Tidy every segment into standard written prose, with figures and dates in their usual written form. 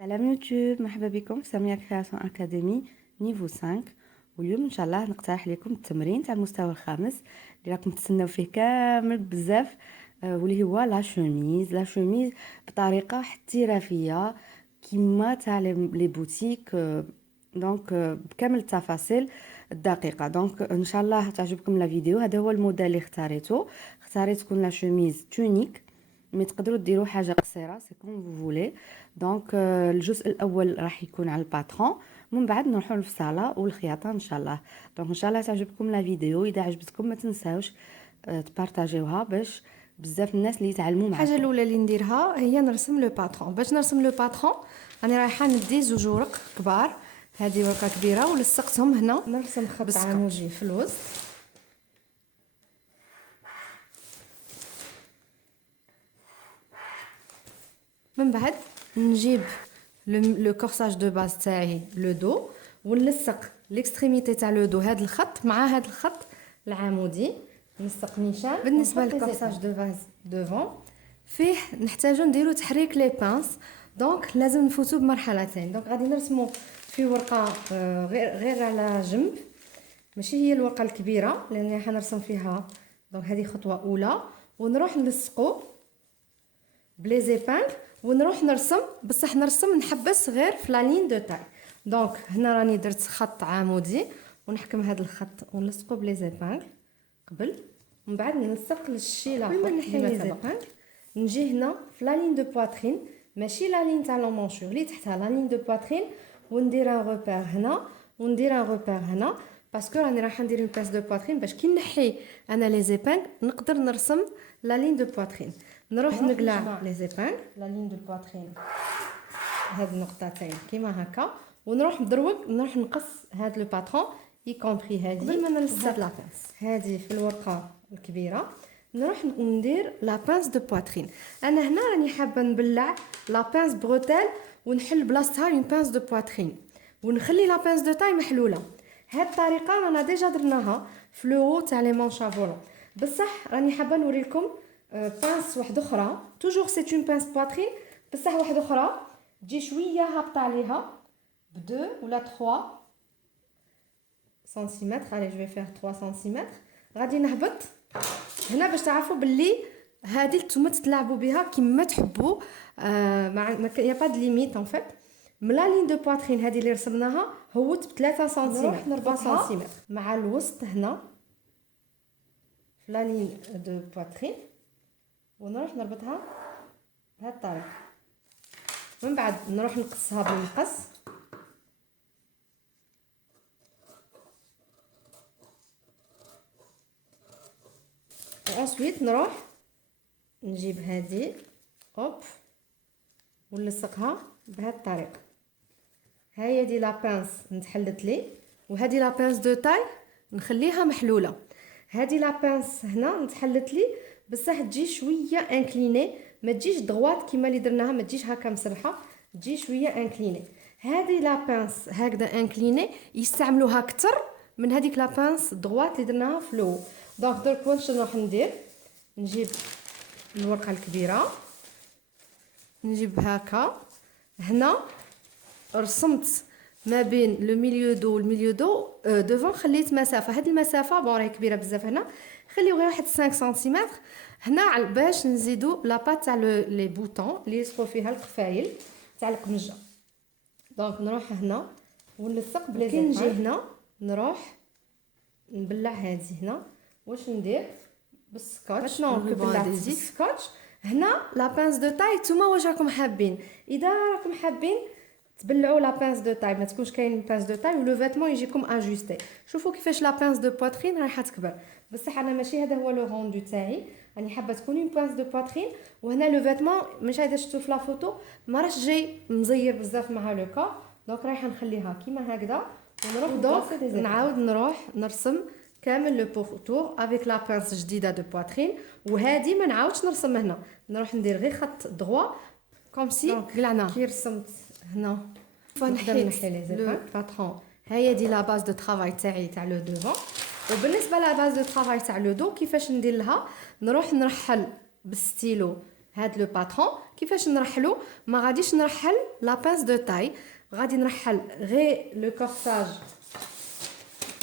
سلام يوتيوب، مرحبا بكم في سامية كرياسيون اكاديمي نيفو 5. واليوم ان شاء الله نقترح لكم التمرين تاع المستوى الخامس اللي راكم تسناو فيه كامل بزاف، واللي هو لا شوميز بطريقه احترافيه كيما تاع لي بوتيك. دونك بكامل التفاصيل الدقيقه. دونك ان شاء الله تعجبكم لا فيديو. هذا هو الموديل اللي اختاريت تكون لا شوميز تونيك، مي تقدروا ديروا حاجه قصيره سي كوم فو فولي. دونك الجزء الاول راح يكون على الباترون، من بعد نروحوا للصاله والخياطه ان شاء الله. دونك ان شاء الله تعجبكم لا فيديو. اذا عجبتكم ما تنساوش تبارطاجيوها باش بزاف الناس اللي يتعلموا معكم. الحاجه الاولى اللي نديرها هي نرسم لو باترون. باش نرسم لو باترون راني رايحه ندي زوج ورق كبار. هذه ورقه كبيره ولصقتهم هنا، نرسم خط عمودي في الوسط. من بعد نجيب لو كورساج دو باز تاعي لو دو، ونلصق ليكستريميتي تاع لو دو هذا الخط مع هذا الخط العمودي، نلصق نيشان. بالنسبه للكورساج دو باز دوفون فيه نحتاجو نديرو تحريك لي بانس، دونك لازم نفوتو بمرحلتين. دونك غادي نرسمو في ورقه غير على جنب، ماشي هي الورقه الكبيره لان حنرسم فيها. دونك هذه خطوه اولى، ونروح نلصقو بلي زيبانغ ونروح نرسم. بصح نرسم نحبس غير في لا لين دو تاي. دونك هنا راني درت خط عمودي ونحكم هذا الخط ونلصقو بلي زيبانغ قبل، ومن بعد نلصق للشي لاخر. قبل ما نحي لي زيبانغ نجي هنا في لا لين دو بواترين، ماشي لا لين تاع لو مونشور اللي تحتها، لا لين دو بواترين، وندير ان روبير هنا وندير ان روبير هنا، باسكو راني رايحه ندير اون بلاص دو بواترين باش كي نحي انا لي زيبانغ نقدر نرسم لا لين دو بواترين. نروح نقلع لي زيبانغ لا لين دو بواترين هاد النقطتين كيما هكا، ونروح مدروق نروح نقص هاد لو باترون اي كومبري هادي قبل ما نلصق لابانس هادي في الورقه الكبيره. نروح ندير لابانس دو بواترين. انا هنا راني حابه نبلع لابانس بروتيل ونحل بلاصتها اون بانس دو بواترين، ونخلي لابانس دو تاي محلوله. هاد الطريقه رانا ديجا درناها في لو هو تاع لي مانش افولون، بصح راني حابه نوريلكم بانس واحده اخرى. توجور سي اون بانس بواترين، بصح واحده اخرى تجي شويه هابطه عليها ب 2 ولا 3 سنتيمتر. علي جو فير 3 سنتيمتر. غادي نهبط هنا باش تعرفوا باللي هذه نتوما تتلاعبوا بها كيما تحبوا. ما يا با دي ليميت ان فيت. من لا لين دو بواترين هذه اللي رسمناها هوت ب 3 سنتيمتر 4 سنتيمتر مع الوسط هنا في لا لين دو بواترين، ونروح نربطها بهذه الطريقه. من بعد نروح نقصها بالمقص. وانسويت نروح نجيب هذه اوب ونلصقها بهذه الطريقه. هاهي دي لابانس نتحلت لي، وهذه لابانس دو تاي نخليها محلوله. هذه لابانس هنا نتحلت لي بصح تجي شويه انكليني، ما تجيش دغوات كيما اللي درناها، ما تجيش هكا مسرحه، تجي شويه انكليني. هذه لابانس هكذا انكليني يستعملوها اكثر من هذيك لابانس دغوات اللي درناها في لو. دونك درك واش نروح ندير، نجيب الورقه الكبيره نجيب هكا. هنا رسمت ما بين لو ميليو دو والميليو دو دوفون، خليت مسافه. هذه المسافه بون راهي كبيره بزاف، هنا خليو غير واحد 5 سنتيمتر هنا باش نزيدو لاباط تاع لي بوطون اللي يصفوا فيها القفايل تاع القمجه. دونك نروح هنا ونلصق بلي زيت. نجي هنا نروح نبلع هذه هنا. واش ندير بالسكotch نبلع بالسكotch. هنا لا بانس دو تاي نتوما واش راكم حابين، اذا راكم حابين تبلعوا لا بانس دو تاي ما تكونش كاين بانس دو تاي ولو فيتمون يجيكم اجوستي. شوفوا كيفاش لا بانس دو بواترين رايحه تكبر، بصح انا ماشي هذا هو لو روندو تاعي، راني حابه تكون اون بانس دو بواترين. وهنا لو فيتمون مش اذا شفتوا في لا فوتو ما راهش جاي مزير بزاف مع لو كا، دونك رايحه نخليها كيما هكذا ونروح دونك نعاود نروح نرسم كامل لو بورتور افيك لا بانس جديده دو بواترين. وهذه ما نعاودش نرسم هنا، نروح ندير غير خط دغوا كوم سي قلعنا كي رسمت هنا. فنحيت لو باترون. هي دي لا باز دو طرافاي تاعي تاع لو دوفون. وبالنسبه لا باز دو طرافاي تاع لو دو كيفاش ندير لها، نروح نرحل بالستيلو هاد لو باترون كيفاش نرحلو؟ ما غاديش نرحل لا بانس دو تاي، غادي نرحل غير لو كورساج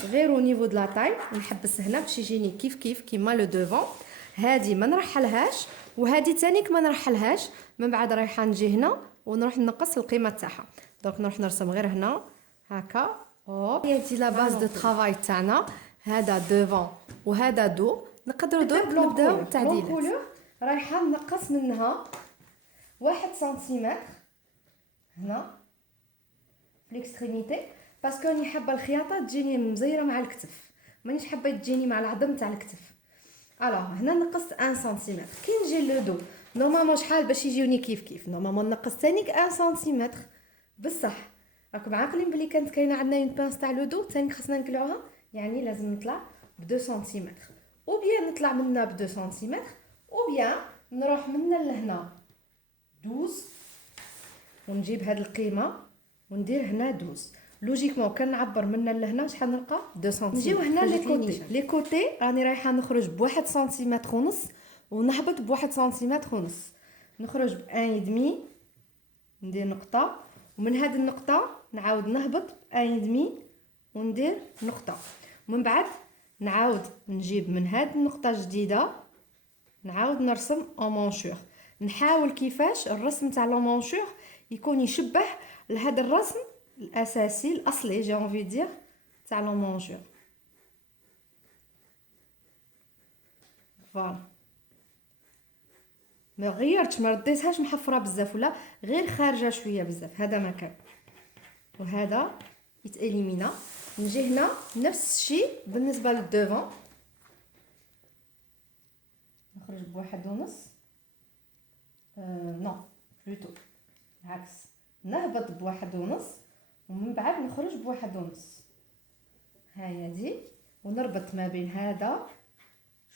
غير او نيفو دو لا تاي، ونحبس هنا باش يجيني كيف كيف كيما لو دوفون. هادي ما نرحلهاش وهادي تانيك ما نرحلهاش. من بعد رايحه نجي هنا ونروح نقص القيمه تاعها. دونك نروح نرسم غير هنا هكا. هي لا باز دو طرافاي تاعنا، هذا دوفون وهذا دو. نقدروا دوك نبداو التعديلات. رايحه نقص منها 1 سنتيمتر هنا في ليكستريميتي، باسكو راني حابه الخياطه تجيني مزيره مع الكتف، مانيش حابه تجيني مع العظم تاع الكتف. الوغ هنا نقصت 1 سنتيمتر. كي نجي لو دو نورمالمون شحال باش يجيوني كيف كيف؟ نورمالمون نقص تانيك 1 سنتيمتر بصح. راكم عاقلين بلي كانت كاينه عندنا اون بانس تاع لو دو تاني خصنا نقلعوها، يعني لازم نطلع ب 2 سنتيمتر، او بيان نطلع منا ب 2 سنتيمتر، او بيان نروح منا لهنا 12 ونجيب هاد القيمه وندير هنا 12. لوجيكمون كان نعبر منا لهنا شحال نلقى 2 سنتيمتر. نجيو هنا لي كوتي راني رايحه نخرج ب1 سنتيمتر ونص ونهبط ب1 سنتيمتر ونص. نخرج ب 1.5 ندير نقطه، ومن هاد النقطه نعاود نهبط ب 1.5 وندير نقطه، ومن بعد نعاود نجيب من هاد النقطه جديده نعاود نرسم اون مونشور. نحاول كيفاش الرسم تاع لو مونشور يكون يشبه لهذا الرسم الاساسي الاصلي جي اونفي دير تاع لو مونجور. فوالا ما غيرتش، ما رديتهاش محفره بزاف ولا غير خارجه شويه بزاف، هذا ما كان وهذا يتاليمينا. نجي هنا نفس الشيء بالنسبه للدوفون، نخرج بواحد ونص نو بلوتو العكس، نهبط بواحد ونص ومن بعد نخرج بواحد ونص. هاهي دي ونربط ما بين هذا.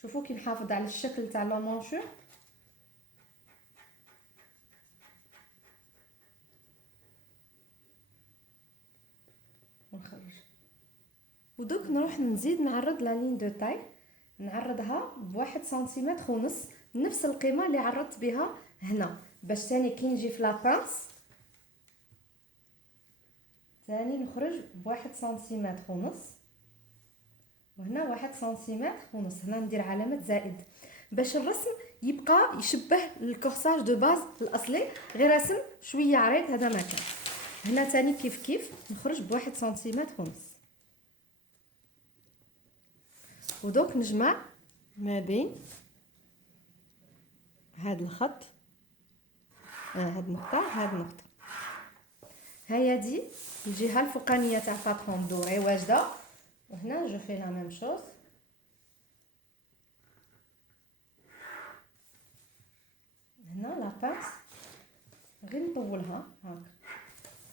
شوفوا كي نحافظ على الشكل تاع لو مونشور. ونخرج ودوك نروح نزيد نعرض لا لين دو تاي، نعرضها بواحد سنتيمتر ونص، نفس القيمه اللي عرضت بها هنا، باش تاني كي نجي في لابانس تاني نخرج بواحد سنتيمتر ونص، وهنا 1 سنتيمتر ونص. هنا ندير علامه زائد باش الرسم يبقى يشبه الكورساج دو باز الاصلي، غير رسم شويه عريض هذا ما كان. هنا تاني كيف كيف نخرج بواحد سنتيمتر ونص. ودوك نجمع ما بين هاد الخط هاد النقطه هاد النقطه. هيا دي الجهه الفوقانيه تاع الباترون دوري واجده، وهنا جو في لا ميم شوز. هنا لا بانس غير نطولها هاك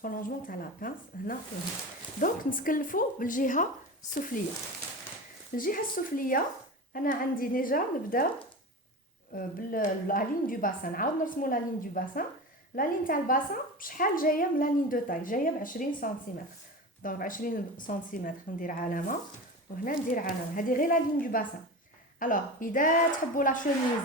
برولونجمون تاع لا بانس هنا وهنا. دونك نتكلفوا بالجهه السفليه. الجهه السفليه انا عندي ديجا نبداو بلا لين دو باسان، نعاود نرسموا لا لين دو باسان. لا لين تاع الباسان بشحال جايه من لا لين دو تاي؟ جايه ب 20 سنتيمتر. دونك 20 سنتيمتر ندير علامه وهنا ندير علامه. هذه غير لا لين دو باسان. الوغ اذا تحبوا لا شوميز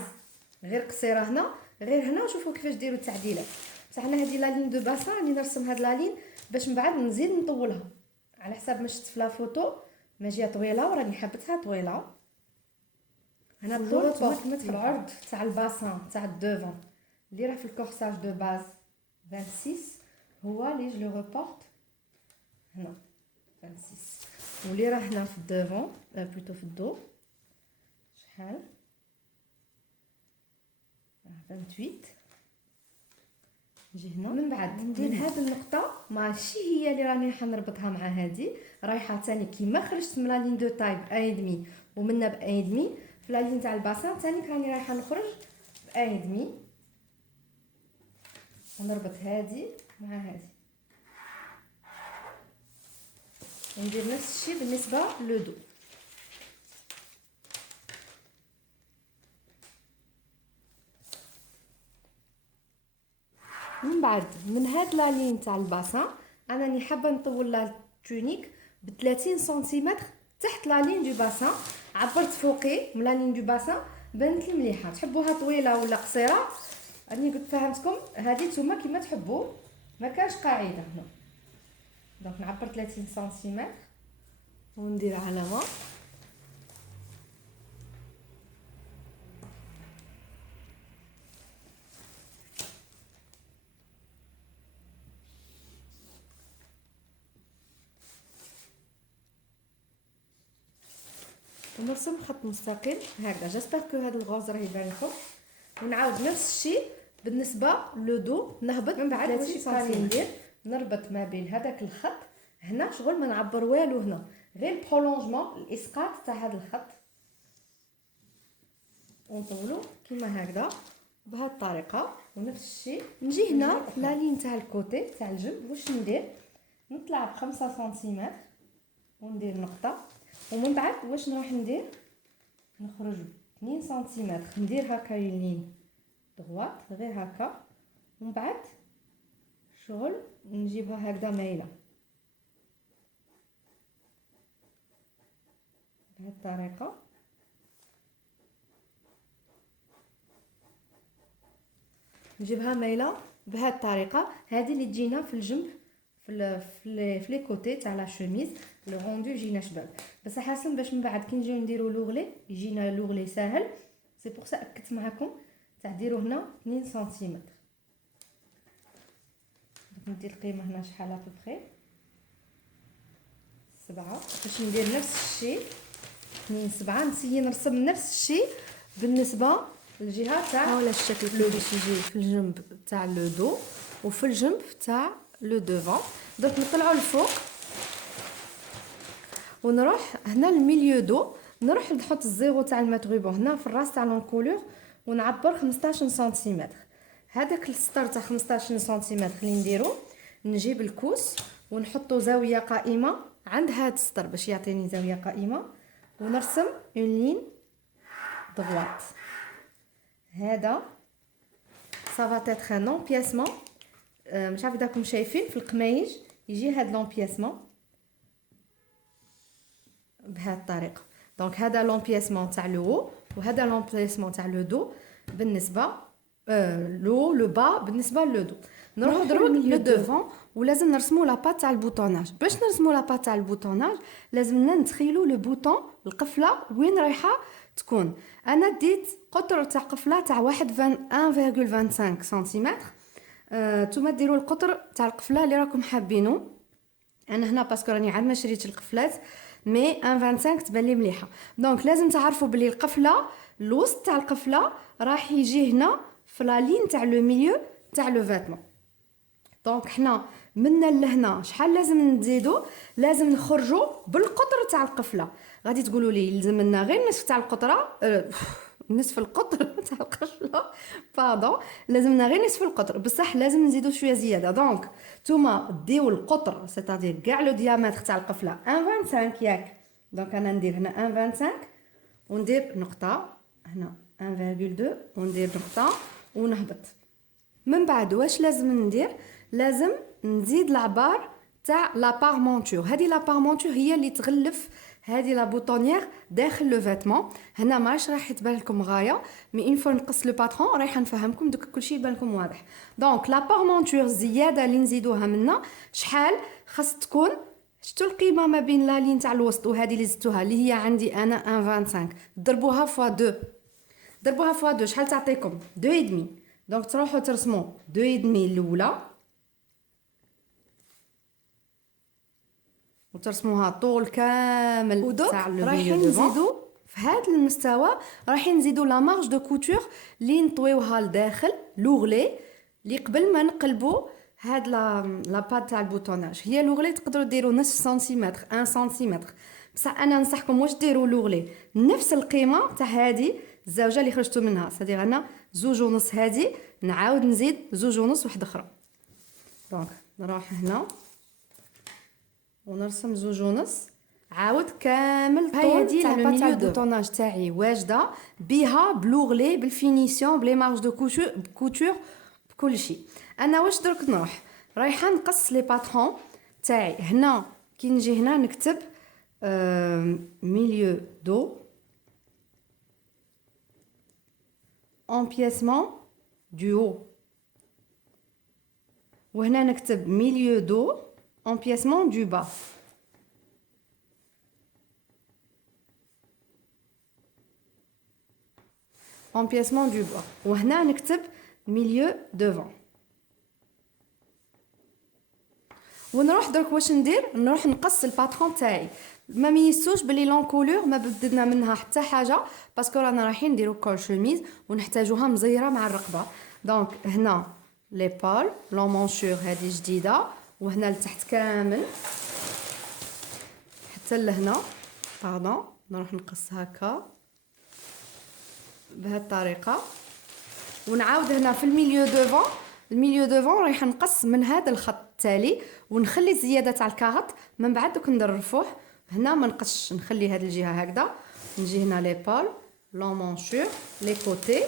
غير قصيره هنا غير هنا، وشوفوا كيفاش ديروا التعديلات. بصح انا هذه لا لين دو باسان راني نرسم هاد لا لين باش من بعد نزيد نطولها على حساب ما شفت في لا فوتو ما جايه طويله وراني حبتها طويله. هنا طولت في العرض تاع الباسان تاع الدوفون اللي راه في الكورساج دو باز 26 هو لي جو لو ريبورت هنا 26، واللي راه هنا في الدوفون بلوتو في الدو شحال 28. نجي هنا من بعد ندير هاد النقطه ماشي هي اللي راني راح نربطها مع هذه، رايحه ثاني كيما خرجت من لا لين دو تاي ب 1.5 ومنها ب 1.5 في لا لين تاع الباسان ثاني راني رايحه نخرج ب 1.5 ونربط هذه مع هذه وندير نفس الشيء بالنسبه لو دو. من بعد من هاد لا لين تاع الباسان انا راني حابه نطول لا تونيك ب 30 سنتيمتر تحت لا لين دو باسان. عبرت فوقي من لا لين دو باسان بانت لي مليحه. تحبوها طويله ولا قصيره راني قلت فهمتكم. هذه نتوما كيما تحبوا، ما كانش قاعده هنا. دونك نعبر 30 سنتيمتر وندير علامه. ونرسم خط مستقيم هكذا. جيسبر كو هذا الغوز راه يبان لكم. ونعاود نفس الشيء بالنسبه لو دو. نهبط من بعد واش غادي ندير، نربط ما بين هذاك الخط هنا، شغل ما نعبر والو هنا، غير البرولونجمون الاسقاط تاع هذا الخط، ونطولو كيما هكذا بهذه الطريقه. ونفس الشيء نجي هنا في لا لين تاع الكوتي تاع الجنب. واش ندير، نطلع ب5 سنتيمتر وندير نقطه. ومن بعد واش نروح ندير، نخرج 2 سنتيمتر، ندير هكا لين دغوات غير هكا. ومن بعد شغل نجيبها هكذا مايله بهذه الطريقه. نجيبها مايله بهذه الطريقه. هذه اللي تجينا في الجنب في لي كوتي تاع لا شوميز. لو روندو يجينا شباب، بس حسن باش من بعد كي نجيو نديرو لوغلي يجينا لوغلي ساهل. سي بور سا اكدت معكم تاع ديرو هنا 2 سنتيمتر. ندير القيمه هنا شحال ابوبري 7 باش ندير نفس الشيء 2 7. نسيي نرسم نفس الشيء بالنسبه للجهه تاع ولا الشكل باش يجي في الجنب تاع لو دو وفي الجنب تاع لو دوفون. درك نطلعوا الفوق ونروح هنا الميليو دو، نروح نحط الزيرو تاع الماتغوبون هنا في الراس تاع لونكولور ونعبر 15 سنتيمتر. هذاك السطر تاع 15 سنتيمتر اللي نديرو، نجيب الكوس ونحطو زاويه قائمه عند هذا السطر باش يعطيني زاويه قائمه، ونرسم اون لين دغوات. هذا سافا تيتر ان امبياسمون. مش عارفه راكم شايفين في القمايج يجي هذا لامبياسمون بهذه الطريقه. دونك هذا لامبياسمون تاع لو وهذا لامبياسمون تاع لو دو بالنسبه لو با بالنسبه لو دو. نروحو دروك لو دوفون ولازم نرسمو لا بات تاع البوطوناج. باش نرسمو لا بات تاع البوطوناج لازمنا نتخيلو لو بوطون القفله وين رايحه تكون. انا ديت قطر تاع قفله تاع 1.25 سنتيمتر. نتوما ديروا القطر تاع القفله اللي راكم حابينه. انا هنا باسكو راني عاد ما شريتش القفلات مي 1.25 تبان لي مليحه. دونك لازم تعرفوا بلي القفله الوسط تاع القفله راح يجي هنا في لا لين تاع لو ميليو تاع لو فاتمون. دونك حنا منا لهنا شحال لازم نزيدو، لازم نخرجوا بالقطر تاع القفله. غادي تقولوا لي يلزم لنا غير نصف تاع القطره نصف القطر تاع القفله باردون، لازمنا غير نصف القطر بصح لازم نزيدو شويه زياده. دونك نتوما ديو القطر سيتادير كاع لو ديامتر تاع القفله 1.25 ياك. دونك انا ندير هنا 1.25 وندير نقطه هنا 1.2 وندير نقطه ونهبط. من بعد واش لازم ندير، لازم نزيد العبار تاع لا بارمونتور. هذه لا بارمونتور هي اللي تغلف هذه لا بوطونيير داخل لو فيتمون. هنا ماش راح تبان لكم غايه مي اون فوا نقص لو باترون رايحه نفهمكم دوك كلشي يبان لكم واضح. دونك لا بارمونتور الزياده اللي نزيدوها منا شحال خاص تكون، شفتوا القيمه ما بين لا لين تاع الوسط وهذه اللي زدتوها اللي هي عندي انا 1.25 ضربوها فوا 2. ضربوها فوا 2 شحال تعطيكم 2.5. دونك تروحوا ترسموا 2.5 الاولى وترسموها طول كامل ودوك تاع رايحين نزيدو في هذا المستوى رايحين نزيدو لا مارج دو كوتور اللي نطويوها لداخل لوغلي اللي قبل ما نقلبوا هاد لا بات تاع البوطوناج. هي لوغلي تقدروا ديروا نصف سنتيمتر 1 سنتيمتر، بصح انا ننصحكم واش ديروا لوغلي نفس القيمه تاع هذه الزوجه اللي خرجتوا منها، صديق انا 2.5 هذه نعاود نزيد 2.5 واحده اخرى. دونك نروح هنا ونرسم 2.5 عاود كامل طول تاع لو ميليو دو البوطوناج تاعي واجده بها بلوغلي بالفينيسيون بلي مارج دو كوتور بكل شيء. انا واش درك نروح رايحه نقص لي باترون تاعي. هنا كي نجي هنا نكتب ميليو دو امبياسمون du haut. وهنا نكتب milieu dos empiècement du bas. empiècement du bas. وهنا نكتب milieu devant. ونروح درك واش ندير، نروح نقص الباترون تاعي. ما ميسوش بلي لونكولور ما بدلنا منها حتى حاجه، باسكو رانا رايحين نديرو كول شوميز ونحتاجوها مزيره مع الرقبه. دونك هنا ليبال لون مونشور هذه جديده، وهنا لتحت كامل حتى لهنا. باردون، نروح نقص هكا بهذه الطريقه، ونعاود هنا في الميليو دوفون. الميليو دوفون رايح نقص من هذا الخط التالي، ونخلي الزياده تاع الكاغط من بعد دوك ندير الرفوح. هنا ما نقصش، نخلي هذه الجهه هكذا. نجي هنا ليبال لون مونشور لي كوتي،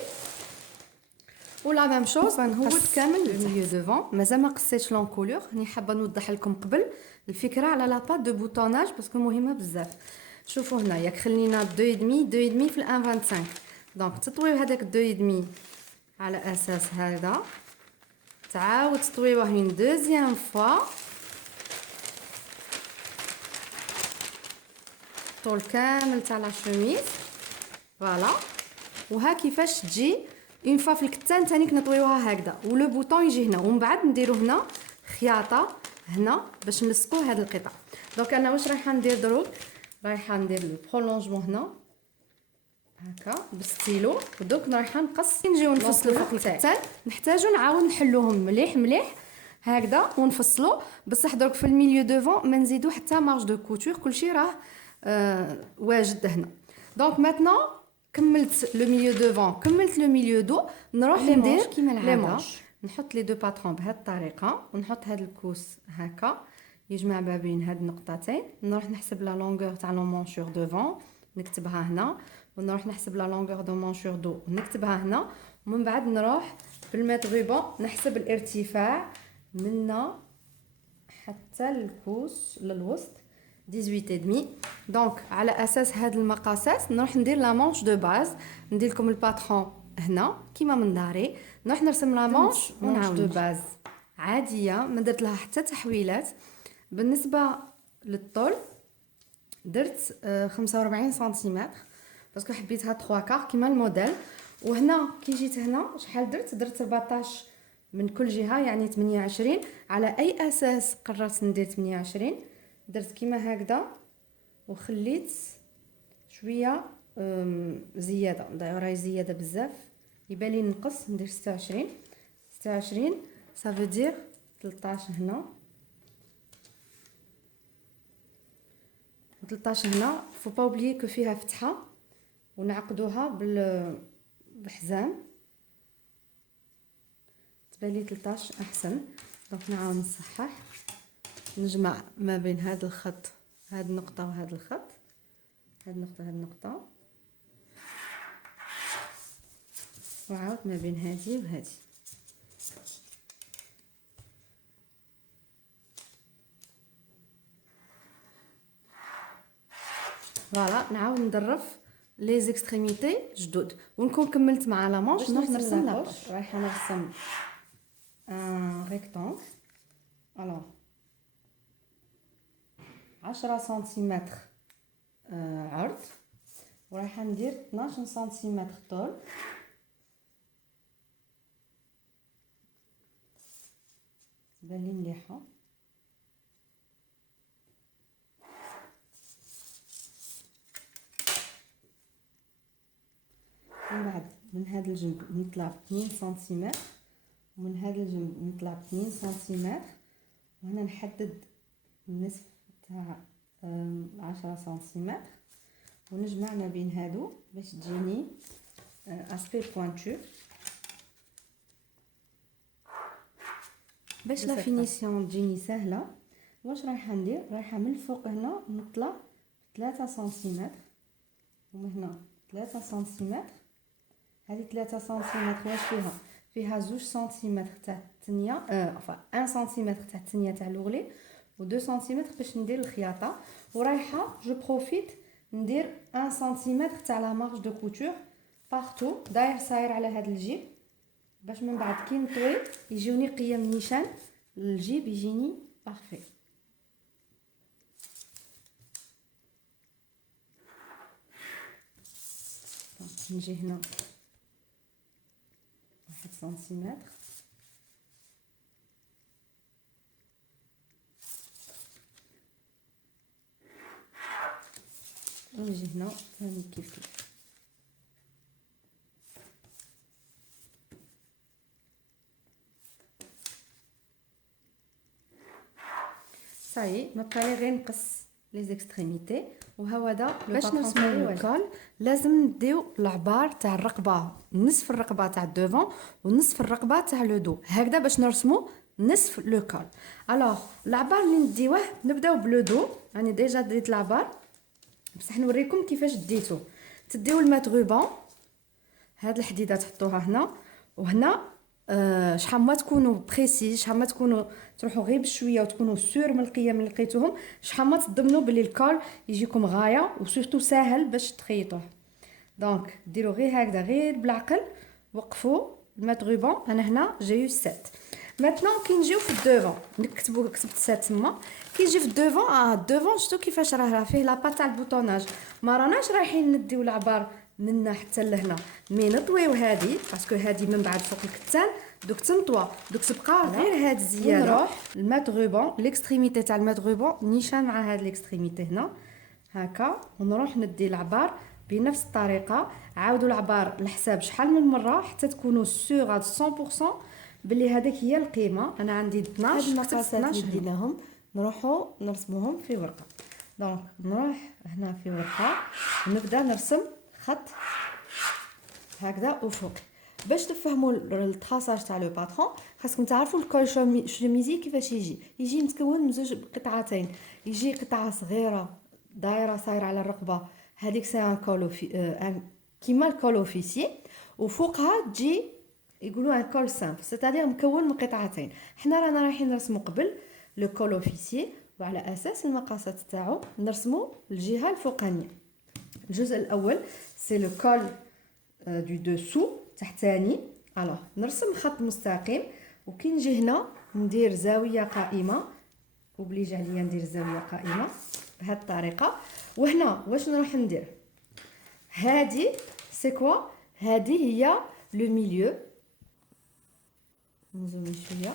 ولا ميم شوز نهود كامل الميليو دوفون. مازال ما قصيتش لون كولور، راني حابه نوضح لكم قبل الفكره على لا بات دو بوتوناج باسكو مهمه بزاف. شوفوا هنا ياك خلينا 2.5 في ال 1.25. دونك تطويو هذاك 2.5 على اساس هذا، تعاود تطويوه اون دوزيام فوا طول كامل تاع لا شوميز. فوالا، وها كيفاش تجي اون فوا في الكتان تانيك نطويوها هكذا، ولو بوطون يجي هنا، ومن بعد نديرو هنا خياطه هنا باش نلصقوا هذا القطع. دونك انا واش رايحه ندير دروك، رايحه ندير البرولونجمون هنا هكا بالستيلو، ودوك رايحه نقص. نجيو نفصلوا فوق الكتان، نحتاجو نعاود نحلوهم مليح مليح هكذا ونفصلوا. بصح درك في الميليو دوفون ما نزيدو حتى مارج دو كوتور، كلشي راه واجد هنا. دونك ماتنون كملت لو ميليو دوفون، كملت لو ميليو دو، نروح ندير كيما العاده. نحط لي دو باترون بهذه الطريقه، ونحط هذا الكوس هكا يجمع ما بين هاد النقطتين. نروح نحسب لا لونغور تاع لو مونشور دوفون، نكتبها هنا، ونروح نحسب لا لونغور دو مونشور دو نكتبها هنا، ومن بعد نروح بالمتر ريبون نحسب الارتفاع منا حتى الكوس للوسط 18.5. دونك على اساس هاد المقاسات نروح ندير لا مونش دو باز. ندير لكم الباترون هنا كيما من داري، نروح نرسم لا مونش دو باز عاديه، ما درت لها حتى تحويلات. بالنسبه للطول درت 45 سنتيمتر باسكو حبيتها 3 كار كيما الموديل. وهنا كي جيت هنا شحال درت 14 من كل جهه، يعني 28. على اي اساس قررت ندير 28؟ درت كيما هكذا وخليت شويه زياده، راهي زياده بزاف، يبان لي نقص ندير 26. 26 صافي دير 13 هنا و13 هنا. فو با اوبليي كو فيها فتحه ونعقدوها بحزام تبان لي 13 احسن. دونك نعاود نصحح، نجمع ما بين هذا الخط، هذه النقطه وهذا الخط، هذه النقطه هذه النقطه، وعاود ما بين هذه وهذه. فوالا، نعاود نظرف لي زيكستريميتي جدد ونكون كملت مع لا مانش. نروح نرسم لابوش. رايحه نرسم ان ريكتانغل الوغ 10 سنتيمتر عرض، ورايحه ندير 12 سنتيمتر طول. تبان لي مليحه. من بعد من هذا الجنب نطلع 2 سنتيمتر، ومن هذا الجنب نطلع 2 سنتيمتر، وهنا نحدد النصف تاع 10 سنتيمتر، ونجمع ما بين هادو باش تجيني اسبي بوانتور. باش لا فينيسيون تجيني سهله، واش رايحه ندير؟ رايحه من الفوق هنا نطلع 3 سنتيمتر، ومن هنا 3 سنتيمتر. هذه 3 سنتيمتر واش فيها 2 سنتيمتر تاع الثانيه، 1 سنتيمتر تاع الثانيه تاع الاغلي، و2 سنتيمتر باش ندير الخياطه. ورايحه جو بروفيت ندير 1 سنتيمتر تاع لا مارج دو كوتور بارتو، داير صاير على هذا الجيب باش من بعد كي نطوي يجوني قيم نيشان الجيب يجيني بارفي. نجي هنا 1 سنتيمتر ونجي هنا ثاني كيف كيف. صاي ما بقى غير نقص لي زيكستريميتي. وهذا باش نرسمو الكول لازم نديو العبار تاع الرقبه، نصف الرقبه تاع الدوفون ونصف الرقبه تاع لو دو، هكذا باش نرسمو نصف لو كول. الوغ العبار اللي نديوه نبداو بلو دو، راني ديجا دريت العبار بصح نوريكم كيفاش ديتو. تديو المات روبون، هاد الحديده تحطوها هنا وهنا. شحال ما تكونوا بريسيز، شحال ما تكونوا تروحوا غير بشويه وتكونوا سور من القيم اللي لقيتوهم، شحال ما تضمنوا بلي الكول يجيكم غايه وسورتو ساهل باش تخيطوه. دونك ديروا غير هكذا غير بالعقل، وقفوا المات روبون. انا هنا جايو 7. ماتنون كي نجيو في الدوفون نكتبوا كتبت 7 تما. كي نجي في الدوفون الدوفون شفتوا كيفاش راه فيه لابا تاع البوطوناج، ما راناش رايحين نديو العبار منا حتى لهنا، مي نطويو هادي باسكو هادي من بعد فوق الكتان دوك تنطوى، دوك تبقى غير هاد الزياده. نروح المات روبون ليكستريميتي تاع المات روبون نيشان مع هاد ليكستريميتي هنا هكا، ونروح ندي العبار بنفس الطريقه. عاودوا العبار الحساب شحال من مره حتى تكونوا سور 100% بلي هذيك هي القيمه. انا عندي 12 المقاسات اللي ديناهم نروحوا نرسموهم في ورقه. دونك نروح هنا في ورقه ونبدا نرسم خط هكذا وفوق. باش تفهموا التراساج تاع لو باترون خاصكم تعرفوا الكول شوميزي كيفاش يجي متكون من زوج قطعتين. يجي قطعه صغيره دايره صايره على الرقبه، هذيك سي ان كول كيما الكول اوفيسي، وفوقها تجي يقولوا ان كول سامبل سيتادير مكون من قطعتين. حنا رانا رايحين نرسموا قبل لو كول اوفيسي، وعلى اساس المقاسات تاعو نرسموا الجهه الفوقانيه. الجزء الاول سي لو كول دو دوسو تحتاني. الوغ نرسم خط مستقيم، وكي نجي هنا ندير زاويه قائمه، وبليج عليا ندير زاويه قائمه بهذه الطريقه. وهنا واش نروح ندير؟ هادي سي كوا؟ هادي هي لو ميليو، نزومي شويه.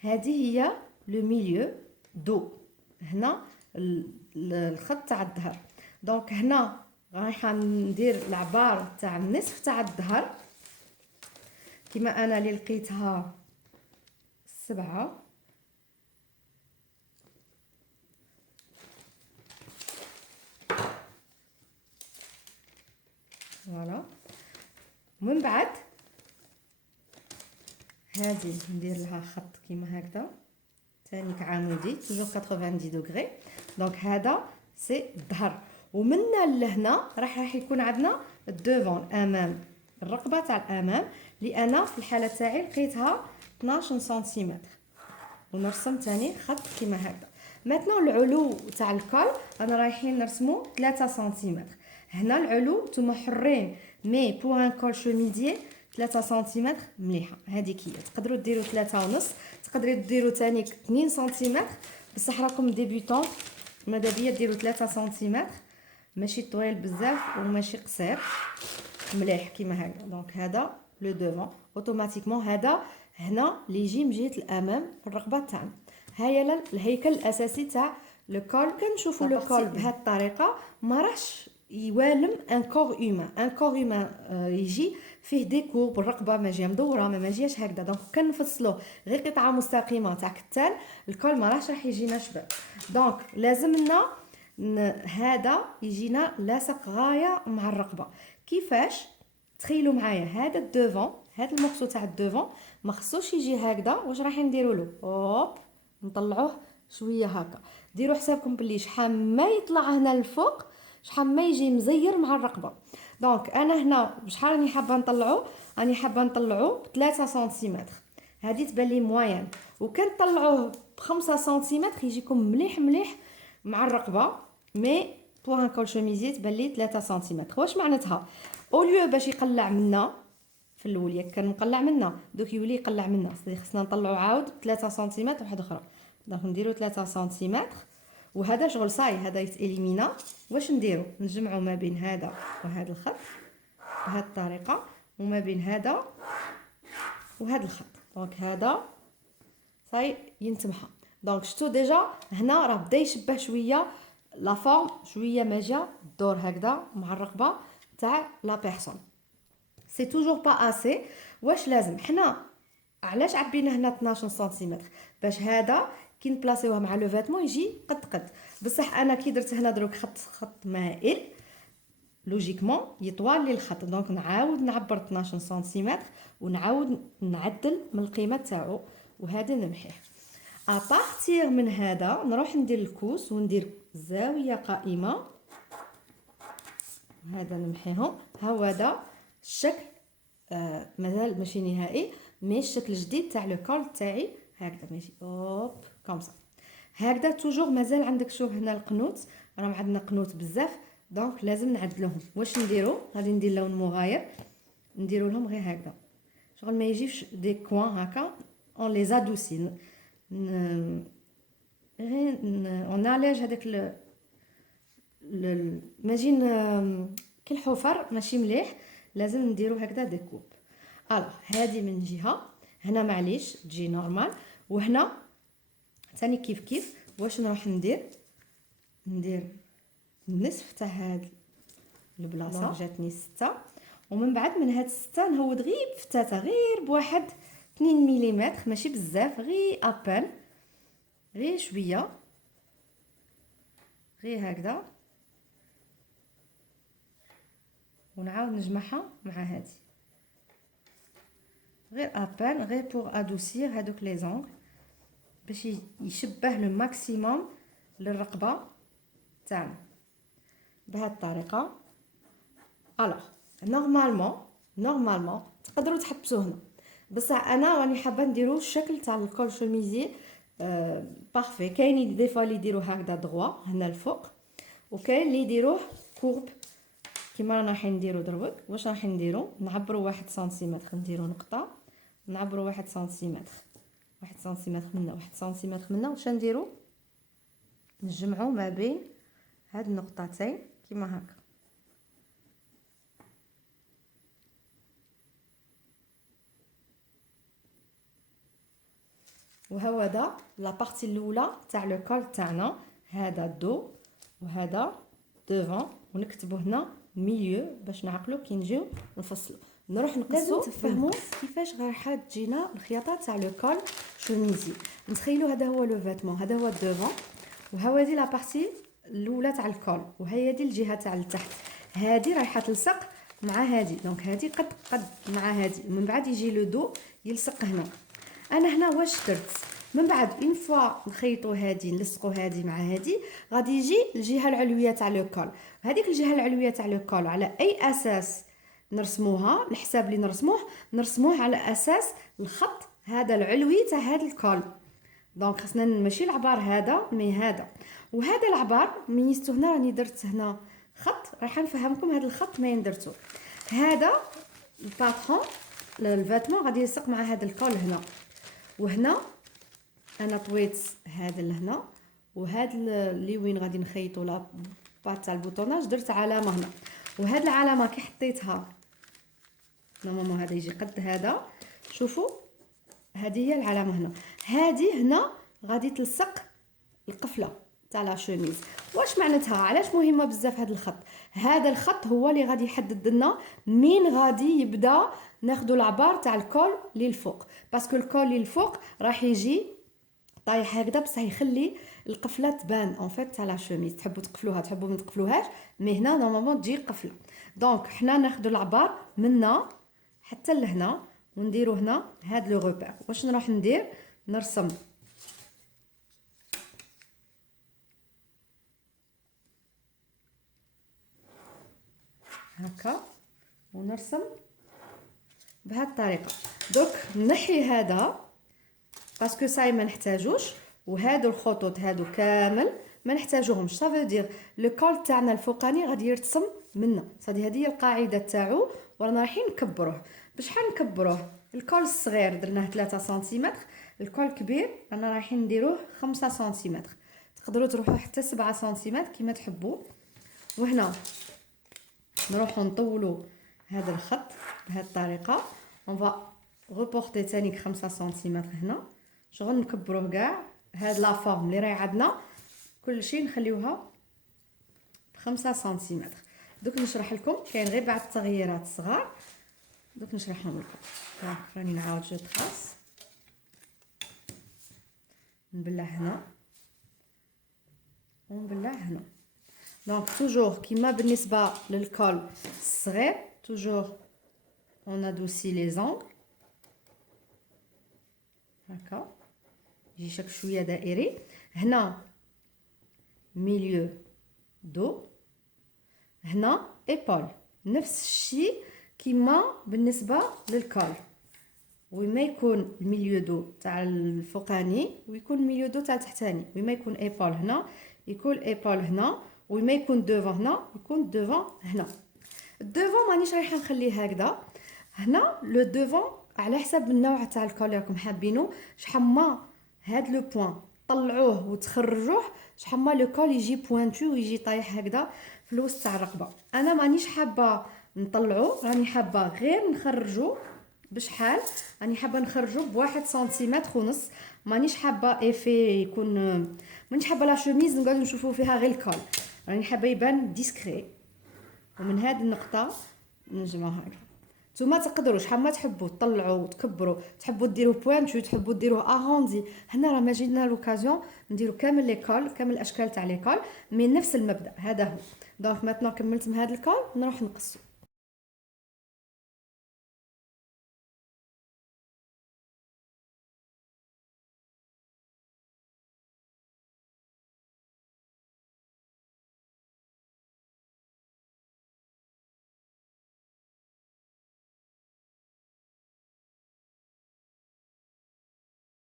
هادي هي لو ميليو دو، هنا الخط تاع الظهر. دونك هنا رايحه ندير العبار تاع النصف تاع الظهر كيما انا اللي لقيتها 7. فوالا. ومن بعد هذه ندير لها خط كيما هكذا ثاني كعمودي توجور 90 دوغري. دونك هذا سي الظهر، ومنا لهنا راح يكون عندنا الدوفون امام الرقبه تاع الامام اللي انا في الحاله تاعي لقيتها 12 سنتيمتر، ونرسم ثاني خط كيما هكذا. ماتنون العلو تاع الكول انا رايحين نرسمو 3 سنتيمتر. هنا العلو نتوما حرين، مي بور ان كول شوميديي 3 سنتيمتر مليحه. هذيك هي تقدروا ديروا 3 ونص، تقدروا ديروا ثاني 2 سنتيمتر، بصح راكم ديبيوتون ماذا بيا ديروا 3 سنتيمتر، ماشي طويل بزاف وماشي قصير، مليح كيما هكذا. دونك هذا لو دوفون اوتوماتيكمون هذا هنا اللي يجي من جهه الامام الرقبه تاعنا. هيا الهيكل الاساسي تاع لو كول. كنشوفوا لو كول بهذه الطريقه ما راحش يوالم ان كور هيومان. ان كور هيومان يجي فيه ديكور بالرقبه ما جايه مدوره ما جايش هكذا. دونك كنفصلوه غير قطعه مستقيمه تاع كتان، الكول ما راح يجينا شباب. دونك لازم لنا هذا يجينا لاصق غايه مع الرقبه. كيفاش؟ تخيلوا معايا هذا الدوفون، هذا المقصو تاع الدوفون ما خصوش يجي هكذا. واش راح نديروا له؟ اوب نطلعوه شويه هكا. ديروا حسابكم باللي شحال ما يطلع هنا الفوق شحال ما يجي مزير مع الرقبه. دونك انا هنا بشحال راني حابه نطلعو؟ راني حابه نطلعو 3 سنتيمتر، هذه تبان لي موين. وكان طلعوه ب 5 سنتيمتر يجيكم مليح مليح مع الرقبه، مي بور ان كول شوميزي تبان لي 3 سنتيمتر. واش معناتها؟ اوليو باش يقلع منا في الاول ياك كان مقلع منا دوك يولي يقلع منا، خصنا نطلعو عاود 3 سنتيمتر واحده اخرى. دونك نديرو 3 سنتيمتر وهذا شغل صاي هذا يتاليمينا. واش نديرو؟ نجمعو ما بين هذا وهذا الخط بهذه الطريقه، وما بين هذا وهذا الخط. دونك هذا صاي ينتمحى. دونك شتو ديجا هنا راه بدا يشبه شويه لا فورم، شويه ماجيه الدور هكذا مع الرقبه تاع لا بيرسون. سي توجور با اسي. واش لازم حنا علاش عبينا هنا 12 سنتيمتر؟ باش هذا كي نبلاصيوه مع لو فيتمون يجي قد قد. بصح انا كي درت هنا دروك خط مائل لوجيكمون يطوال لي الخط. دونك نعاود نعبر 12 سنتيمتر ونعاود نعدل من القيمه تاعو وهذا نمحيه. ابارتير من هذا نروح ندير الكوس وندير زاويه قائمه. هذا نمحيهم. ها هذا الشكل مازال ماشي نهائي، مي الشكل الجديد تاع لو كول تاعي هكذا ماشي اوب كومسا هكذا. توجور مازال عندك شوف هنا القنوت، راه عندنا قنوت بزاف دونك لازم نعدلوهم. واش نديرو؟ غادي ندير لون مغاير نديرو لهم غير هكذا شغل ما يجيش دي كوان هكا. اون لي زادوسي غير اون اليج هذاك ماجي كي الحفر ماشي مليح، لازم نديرو هكذا ديكوب. الوغ هذه من جهه هنا معليش تجي نورمال، وهنا ثاني كيف كيف. واش نروح ندير النصف تاع هاد البلاصه جاتني 6، ومن بعد من هاد 6 نهود غير بفتاته غير بواحد 2 ملم ماشي بزاف، غير ابان غير شويه غير هكذا، ونعاود نجمعها مع هذه غير ابان غير بور ادوسير هذوك لي زونغ باش يشبه لو ماكسيموم للرقبه تاعنا بهذه الطريقه. الوغ نورمالمون تقدروا تحبسوه هنا، بصح انا راني حابه نديرو الشكل تاع الكول شوميزي بارفي. كاين دي فوا اللي يديروه هكذا دغوا هنا الفوق، وكاين اللي يديروه كورب كيما رانا رايحين نديرو دروك. واش رايحين نديرو؟ نعبروا 1 سنتيمتر نديرو نقطه، نعبروا 1 سنتيمتر 1 سنتيمتر منا 1 سنتيمتر منا. واش نديرو؟ نجمعوا ما بين هاد النقطتين كيما هكا. وهذا لا بارتي الاولى تاع لو كول تاعنا، هذا دو وهذا دوفون، ونكتبوا هنا ميليو باش نعقلوا كي نجيو نفصلوا. نروح نقصوا. لازم تفهموا كيفاش رايحه تجينا الخياطه تاع لو كول شوميزي. نتخيلوا هذا هو لو فيتمون، هذا هو الدوفون، وهذه لا بارتي الاولى تاع الكول، وهي دي الجهه تاع التحت. هذه رايحه تلصق مع هذه، دونك هذه قد مع هذه، من بعد يجي لو دو يلصق هنا. انا هنا واش درت؟ من بعد اون فوا نخيطوا هذه نلصقوا هذه مع هذه، غادي يجي الجهه العلويه تاع لو كول. هذيك الجهه العلويه تاع لو كول على اي اساس نرسموها؟ الحساب اللي نرسموه على اساس الخط هذا العلوي تاع هذا الكول. دونك خصنا ماشي العبار هذا مي هذا، وهذا العبار ميستو هنا راني درت هنا خط، رايحه نفهمكم هذا الخط ما درتو. هذا الباترون الفاتمون غادي يلصق مع هذا الكول هنا، وهنا انا طويت هذا لهنا، وهذا اللي وين غادي نخيطوا لا بات تاع البوطوناج درت علامه هنا، وهاد العلامه كي حطيتها نورمالمون هذا يجي قد هذا. شوفوا هذه هي العلامه هنا، هذه هنا غادي تلصق القفله تاع لا شوميز. واش معناتها؟ علاش مهمه بزاف هذا الخط؟ هذا الخط هو اللي غادي يحدد لنا مين غادي يبدا ناخذوا العبار تاع الكول للفوق، باسكو الكول للفوق راح يجي طايح هكذا بصح يخلي القفله تبان اون فيت تاع لا شوميز. تحبوا تقفلوها تحبوا ما تقفلوهاش، مي هنا نورمالمون تجي قفله. دونك حنا ناخذوا العبار منا حتى لهنا ونديروا هنا هاد لو روبير. واش نروح ندير؟ نرسم هكا ونرسم بهذه الطريقه. دوك نحي هذا باسكو صاي ما نحتاجوش، وهادو الخطوط هادو كامل ما نحتاجوهمش. صافي دير لو كول تاعنا الفوقاني غادي يرسم منا، صافي هذه هي القاعده تاعو ورانا رايحين نكبروه. بشحال نكبروه؟ الكول الصغير درناه 3 سنتيمتر، الكول الكبير رانا رايحين نديروه 5 سنتيمتر، تقدروا تروحوا حتى 7 سنتيمتر كيما تحبوا. وهنا نروحوا نطولوا هذا الخط بهذه الطريقه. اون فا ريبورتي ثاني 5 سنتيمتر هنا، شغل نكبروه كاع هاد لا فورم اللي راهي عندنا كلشي نخليوها ب5 سنتيمتر. دوك نشرح لكم، كاين غير بعض التغييرات صغار دوك نشرحهم لكم. راني نعاود جو تراس، نبلع هنا ونبلع هنا. دونك توجور كيما بالنسبه للكول الصغير، توجور اون ادوسي لي زونغ هكا، يجي شكل شويه دائري. هنا ميليو دو، هنا ايبول، نفس الشيء كيما بالنسبه للكول، وما يكون الميليو دو تاع الفوقاني ويكون الميليو دو تاع التحتاني، وما يكون ايبول هنا يكون ايبول هنا، وما يكون دوفون هنا يكون دوفون هنا. الدوفون مانيش رايحه نخليه هكذا، هنا لو دوفون على حسب النوع تاع الكول اللي راكم حابينه. شحال ما هاد لو بوين طلعوه وتخرجوه، شحال ما لو كول يجي بوينتو ويجي طايح هكذا في الوسط تاع الرقبه. انا مانيش حابه نطلعو، راني حابه غير نخرجو. بشحال راني حابه نخرجو بواحد سنتيمتر ونص، مانيش حابه ايفي يكون، مانيش حابه لا شوميز نقعدو نشوفو فيها غير الكول، راني حابه يبان ديسكري. ومن هذه النقطه نجمعو هكا. نتوما تقدروا شحال ما تحبوا تطلعوا وتكبروا، تحبوا ديروا بوينتو، تحبوا ديروه اروندي، هنا راه ما جينا لوكازيون نديروا كامل لي كول، كامل الاشكال تاع لي كول، مي نفس المبدا هذا هو. دونك ماتنو كملت من هذا الكول نروح نقصو.